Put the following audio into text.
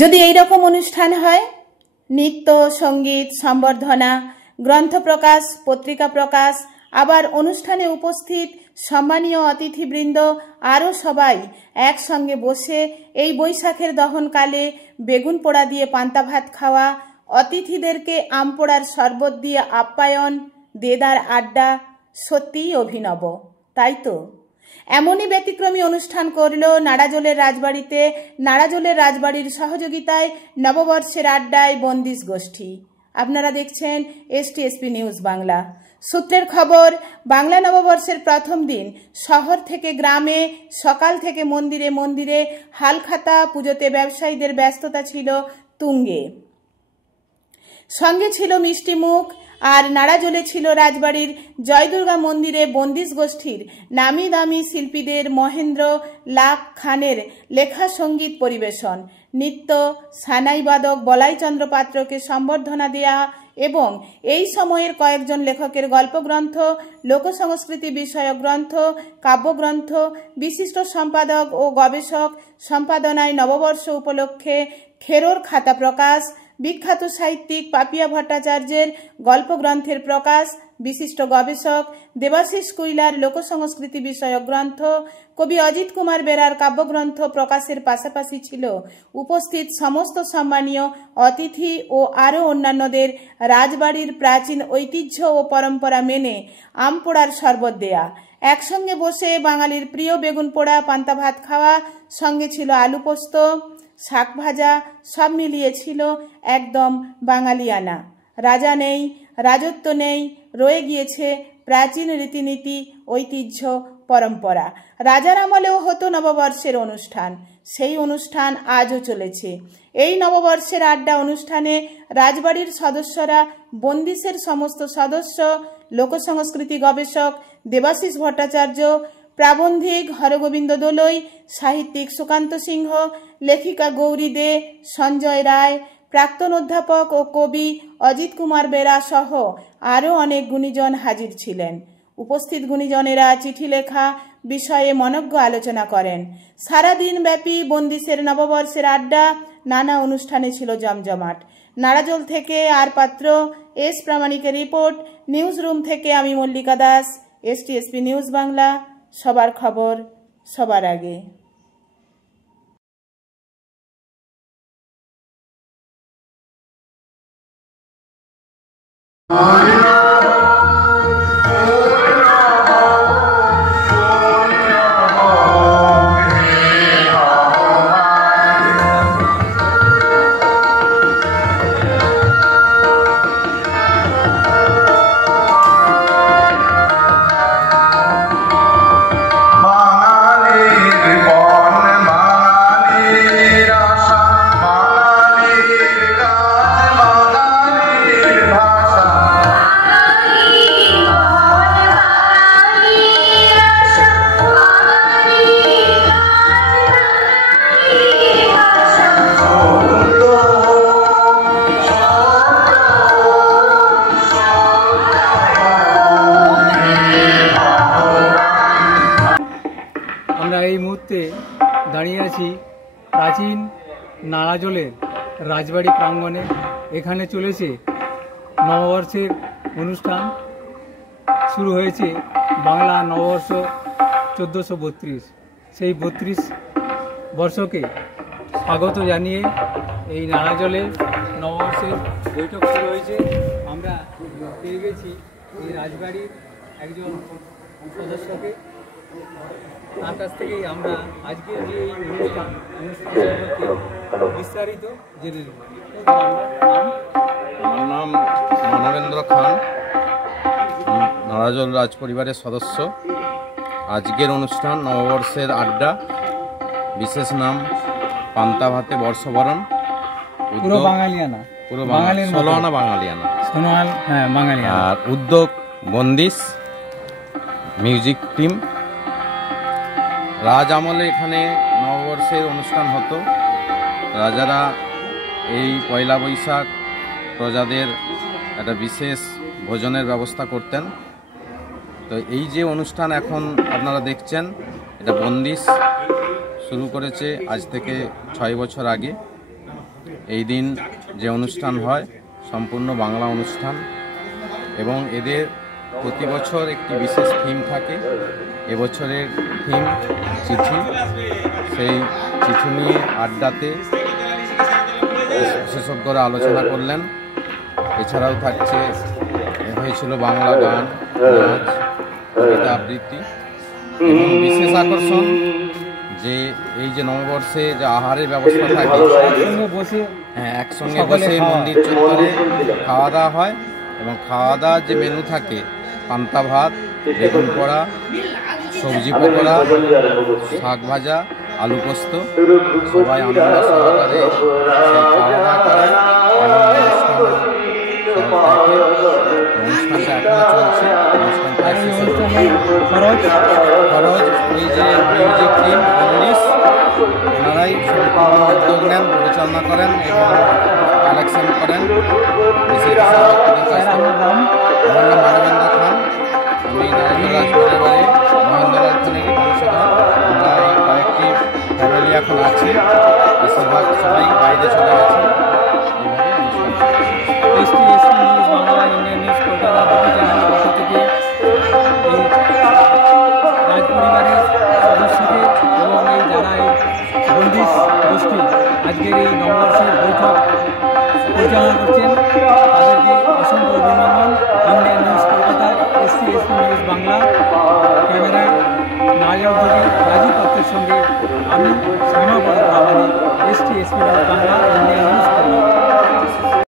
যদি এই রকম অনুষ্ঠান হয়, নৃত্য, সঙ্গীত, সম্বর্ধনা, গ্রন্থ প্রকাশ, পত্রিকা প্রকাশ, আবার অনুষ্ঠানে উপস্থিত সম্মানীয় অতিথিবৃন্দ আরও সবাই একসঙ্গে বসে এই বৈশাখের দহনকালে বেগুন পোড়া দিয়ে পান্তা ভাত খাওয়া, অতিথিদেরকে আম পোড়ার শরবত দিয়ে আপ্যায়ন, দেদার আড্ডা সত্যিই অভিনব, তাই তো? এমনই ব্যতিক্রমী অনুষ্ঠান করল নাড়াজোলের রাজবাড়িতে নাড়াজোলের রাজবাড়ির সহযোগিতায় নববর্ষের আড্ডায় বন্দিশ গোষ্ঠী। আপনারা দেখছেন STSP নিউজ বাংলা। সূত্রের খবর, বাংলা নববর্ষের প্রথম দিন শহর থেকে গ্রামে, সকাল থেকে মন্দিরে মন্দিরে হালখাতা পুজোতে ব্যবসায়ীদের ব্যস্ততা ছিল তুঙ্গে। সঙ্গে ছিল মিষ্টি মুখ, আর নাড়াজোলে ছিল রাজবাড়ির জয়দুর্গা মন্দিরে বন্দিশ গোষ্ঠীর নামি দামি শিল্পীদের মহেন্দ্র লাখ খানের লেখা সঙ্গীত পরিবেশন, নৃত্য, সানাইবাদক বলাইচন্দ্র পাত্রকে সম্বর্ধনা দেয়া এবং এই সময়ের কয়েকজন লেখকের গল্পগ্রন্থ, লোকসংস্কৃতি বিষয়ক গ্রন্থ, কাব্যগ্রন্থ, বিশিষ্ট সম্পাদক ও গবেষক সম্পাদনায় নববর্ষ উপলক্ষে খেরোর খাতা প্রকাশ, বিখ্যাত সাহিত্যিক পাপিয়া ভট্টাচার্যের গল্পগ্রন্থের প্রকাশ, বিশিষ্ট গবেষক দেবাশিস কুইলার লোকসংস্কৃতি বিষয়ক গ্রন্থ, কবি অজিত কুমার বেরার কাব্যগ্রন্থ প্রকাশের পাশাপাশি ছিল উপস্থিত সমস্ত সম্মানীয় অতিথি ও আরও অন্যান্যদের রাজবাড়ির প্রাচীন ঐতিহ্য ও পরম্পরা মেনে আম পোড়ার শরবত দেয়া, একসঙ্গে বসে বাঙালির প্রিয় বেগুন পোড়া পান্তা ভাত খাওয়া, সঙ্গে ছিল আলু পোস্ত, শাক ভাজা, সব মিলিয়ে ছিল একদম বাঙালিয়ানা। রাজা নেই, রাজত্ব নেই, রয়ে গিয়েছে প্রাচীন রীতিনীতি, ঐতিহ্য, পরম্পরা। রাজার আমলেও হতো নববর্ষের অনুষ্ঠান, সেই অনুষ্ঠান আজও চলেছে। এই নববর্ষের আড্ডা অনুষ্ঠানে রাজবাড়ির সদস্যরা, বন্দিশের সমস্ত সদস্য, লোকসংস্কৃতি গবেষক দেবাশিস ভট্টাচার্য, প্রাবন্ধিক হরগোবিন্দ দোলই, সাহিত্যিক সুকান্ত সিংহ, লেখিকা গৌরী দে, সঞ্জয় রায়, প্রাক্তন অধ্যাপক ও কবি অজিত কুমার বেরা সহ আরও অনেক গুণীজন হাজির ছিলেন। উপস্থিত গুণীজনেরা চিঠি লেখা বিষয়ে মনজ্ঞ আলোচনা করেন। সারাদিন ব্যাপী বন্দিশের নববর্ষের আড্ডা, নানা অনুষ্ঠানে ছিল জমজমাট। নাড়াজোল থেকে আর পাত্র, এস প্রামাণিকের রিপোর্ট। নিউজ রুম থেকে আমি মল্লিকা দাস, STSP নিউজ বাংলা, সবার খবর সবার আগে। এই মুহূর্তে দাঁড়িয়ে আছি প্রাচীন নাড়াজোলের রাজবাড়ি প্রাঙ্গণে। এখানে চলেছে নববর্ষের অনুষ্ঠান। শুরু হয়েছে বাংলা নববর্ষ 1432। সেই 32 বর্ষকে স্বাগত জানিয়ে এই নাড়াজোলে নববর্ষের বৈঠক শুরু হয়েছে। আমরা পেয়ে গেছি এই রাজবাড়ির একজন সদস্যকে, তার কাছ থেকেই আমরা আজকে যে এই অনুষ্ঠান সম্পর্কে বিস্তারিত জেনে নেব। আমার নাম মানবেন্দ্র খান, নাড়াজোল রাজ পরিবারের সদস্য। আজকের অনুষ্ঠান নববর্ষের আড্ডা, বিশেষ নাম পান্তা ভাতে বর্ষবরণ। পুরো বাঙালিয়ানা, পুরো ষোলোআনা বাঙালিয়ানা, আর উদ্যোগ বন্দিশ মিউজিক টিম। রাজ আমলে এখানে নববর্ষের অনুষ্ঠান হতো। রাজারা এই পয়লা বৈশাখ প্রজাদের একটা বিশেষ ভোজনের ব্যবস্থা করতেন। তো এই যে অনুষ্ঠান এখন আপনারা দেখছেন, এটা বন্দিশ শুরু করেছে আজ থেকে 6 বছর আগে। এই দিন যে অনুষ্ঠান হয় সম্পূর্ণ বাংলা অনুষ্ঠান এবং এদের প্রতি বছর একটি বিশেষ থিম থাকে। এবছরের থিম চিঠি। সেই চিঠি নিয়ে আড্ডাতে বিশেষজ্ঞরা আলোচনা করলেন। এছাড়াও হয়েছিল বাংলা গান, নাচ, কবিতা আবৃত্তি এবং বিশেষ আকর্ষণ যে এই যে নববর্ষে যে আহারের ব্যবস্থা থাকে, একসঙ্গে বসে মন্দির চত্বরে খাওয়া দাওয়া হয় এবং খাওয়া দাওয়ার যে মেনু থাকে পান্তা ভাত, বেগুন পোড়া, সবজি পকোড়া, শাক ভাজা, আলু পোস্ত, সবাই আনন্দ সহকারে সেই খাওয়া দাওয়া করে অনুষ্ঠানটা এখনো চলছে। অনুষ্ঠান প্রায় শেষ হচ্ছে। খরচ ওই যে মিউজিক টিম 19 ওনারাই সম্পূর্ণ উদ্যোগ নেন, পরিচালনা করেন এবং কালেকশন করেন। আমার নাম মানবেন্দ্র খান, আমি নরেন্দ্র রাজবাড়ি মহেন্দ্রলাল খানের বংশধর। আমরা এই কয়েকটি ফ্যামিলি এখন আছি, বেশিরভাগ সবাই বাইরে চলে গেছে। বাংলা, ইন্ডিয়ান নিউজ, কলকাতা দুটি চ্যানেলের পক্ষ থেকে এই রাজ পরিবারের সদস্যদের এবং এই যারা এই বন্দিশ গোষ্ঠী আজকের এই নববর্ষের বৈঠক পরিচালনা করছেন তাদেরকে অসংখ্য অভিনন্দন। Indian news Kolkata, SP news Bangla, ক্যামেরায় নারায়ণ থেকে রাজীব পাত্রের সঙ্গে আমি শ্যামা বড় SP news Bangla, Indian news Kolkata.